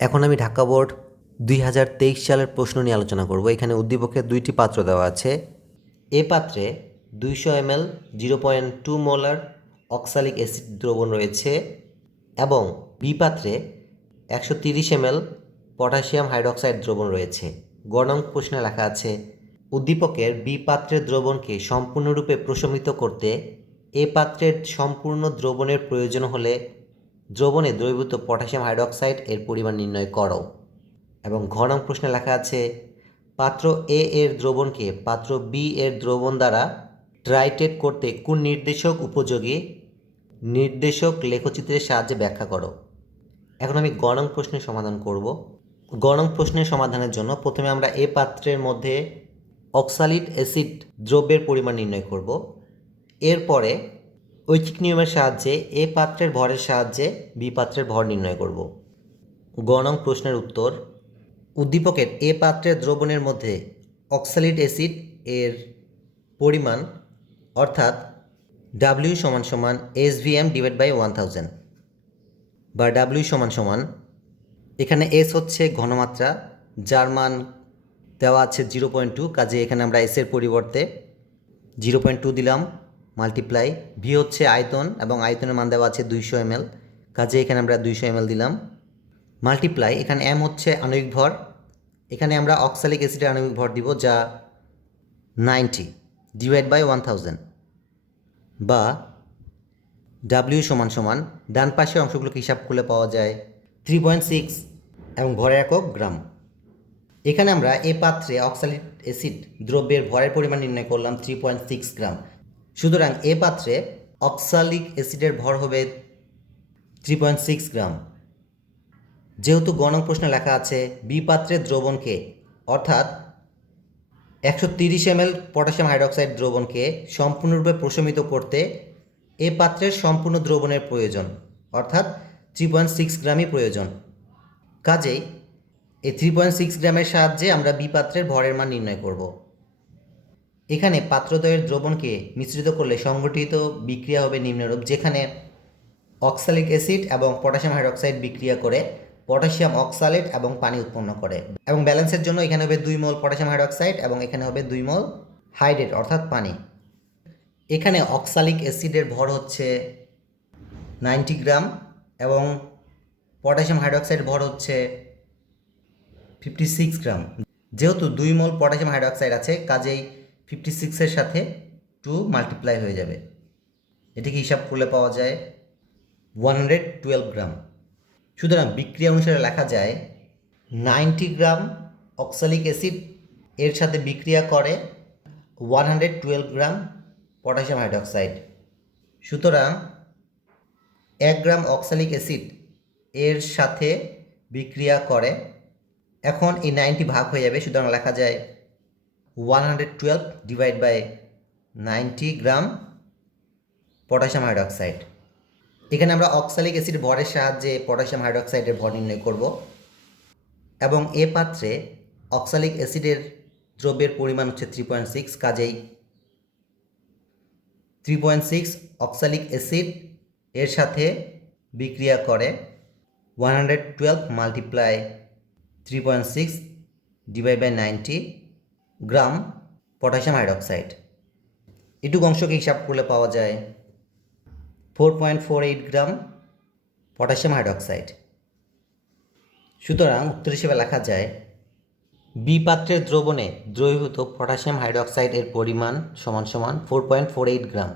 এখন আমি ঢাকা বোর্ড 2023 সালের প্রশ্ন নিয়ে আলোচনা করব। এখানে উদ্দীপকের দুইটি পাত্র দেওয়া আছে। এ পাত্রে 200 ml 0.2 মোলার অক্সালিক অ্যাসিড দ্রবণ রয়েছে এবং বি পাত্রে 130 ml পটাশিয়াম হাইড্রক্সাইড দ্রবণ রয়েছে। গ নং প্রশ্নে লেখা আছে, উদ্দীপকের বি পাত্রের দ্রবণকে সম্পূর্ণরূপে প্রশমিত করতে এ পাত্রের সম্পূর্ণ দ্রবণের প্রয়োজন হলে দ্রবণে দ্রবীভূত পটাশিয়াম হাইড্রক্সাইড এর পরিমাণ নির্ণয় করো। এবং ঘ নং প্রশ্নে লেখা আছে, পাত্র এ এর দ্রবণকে পাত্র বি এর দ্রবণ দ্বারা ট্রাইটেট করতে কোন নির্দেশক উপযোগী? নির্দেশক লেখচিত্রের সাহায্যে ব্যাখ্যা করো। এখন আমি গ নং প্রশ্নের সমাধান করব। গ নং প্রশ্নের সমাধানের জন্য প্রথমে আমরা এ পাত্রের মধ্যে অক্সালিক অ্যাসিড দ্রব্যের পরিমাণ নির্ণয় করব। এরপরে ঐচ্ছিক নিয়মের সাহায্যে এ পাত্রের ভরের সাহায্যে বি পাত্রের ভর নির্ণয় করব। গ নং প্রশ্নের উত্তর, উদ্দীপকের এ পাত্রের দ্রবণের মধ্যে অক্সালিক অ্যাসিড এর পরিমাণ অর্থাৎ W = SVM/1000 বা W এখানে S হচ্ছে ঘনমাত্রা, যার মান দেওয়া আছে 0.2, কাজে এখানে আমরা S এর পরিবর্তে 0.2 দিলাম, মাল্টিপ্লাই। ভি হচ্ছে আয়তন এবং আয়তনের মান দেওয়া আছে 200 ml, কাজে এখানে আমরা 200 ml দিলাম, মাল্টিপ্লাই। এখানে M হচ্ছে আণবিক ভর, এখানে আমরা অক্সালিক অ্যাসিডের আণবিক ভর দিব, যা 90 /1000 বা W ডান পাশের অংশগুলোকে হিসাব করলে পাওয়া যায় 3.6 এবং ভরের একক গ্রাম। এখানে আমরা এ পাত্রে অক্সালিক অ্যাসিড দ্রব্যের ভরের পরিমাণ নির্ণয় করলাম 3.6 গ্রাম। সুতরাং এ পাত্রে অক্সালিক অ্যাসিডের ভর হবে 3.6 গ্রাম। যেহেতু গ নং প্রশ্নে লেখা আছে বি পাত্রের দ্রবণকে অর্থাৎ 130 ml পটাশিয়াম হাইড্রক্সাইড দ্রবণকে সম্পূর্ণরূপে প্রশমিত করতে এ পাত্রের সম্পূর্ণ দ্রবণের প্রয়োজন অর্থাৎ 3.6 গ্রামই প্রয়োজন। কাজেই এই 3.6 গ্রামের সাহায্যে আমরা বি পাত্রের ভরের মান নির্ণয় করব। এখানে পাত্রদ্বয়ের দ্রবণকে মিশ্রিত করলে সংঘটিত বিক্রিয়া হবে নিম্নরূপ, যেখানে অক্সালিক অ্যাসিড এবং পটাশিয়াম হাইড্রক্সাইড বিক্রিয়া করে পটাশিয়াম অক্সালেট এবং পানি উৎপন্ন করে। এবং ব্যালেন্সের জন্য এখানে হবে 2 মোল পটাশিয়াম হাইড্রক্সাইড এবং এখানে হবে 2 মোল হাইড্রেট অর্থাৎ পানি। এখানে অক্সালিক অ্যাসিডের ভর হচ্ছে 90 গ্রাম এবং পটাশিয়াম হাইড্রক্সাইড ভর হচ্ছে 56 গ্রাম। যেহেতু 2 মোল পটাশিয়াম হাইড্রক্সাইড আছে, কাজেই 56-এর সাথে 2 মাল্টিপ্লাই হয়ে যাবে। এটিকে হিসাব করলে পাওয়া যায় 112 গ্রাম। সুতরাং বিক্রিয়া অনুসারে লেখা যায় 90 গ্রাম অক্সালিক অ্যাসিড এর সাথে বিক্রিয়া করে 112 গ্রাম পটাশিয়াম হাইড্রক্সাইড। সুতরাং 1 গ্রাম অক্সালিক অ্যাসিড এর সাথে বিক্রিয়া করে, এখন এই 90 ভাগ হয়ে যাবে, সুতরাং লেখা যায় 112 / 90 গ্রাম পটাশিয়াম হাইড্রক্সাইড। এখানে আমরা অক্সালিক অ্যাসিড ভরের সাহায্যে পটাশিয়াম হাইড্রক্সাইডের ভর নির্ণয় করব এবং এ পাত্রে অক্সালিক অ্যাসিডের দ্রব্যের পরিমাণ হচ্ছে 3.6, কাজেই 3.6 অক্সালিক অ্যাসিড এর সাথে বিক্রিয়া করে 112 মাল্টিপ্লাই 3.6 / 90 গ্রাম পটাশিয়াম হাইড্রক্সাইড। এটুকু অংশকে হিসাব করলে পাওয়া যায় 4.48 গ্রাম পটাশিয়াম হাইড্রক্সাইড। সুতরাং উত্তর হিসেবে লেখা যায় বি পাত্রের দ্রবণে দ্রবীভূত পটাশিয়াম হাইড্রক্সাইড এর পরিমাণ = 4.48 গ্রাম।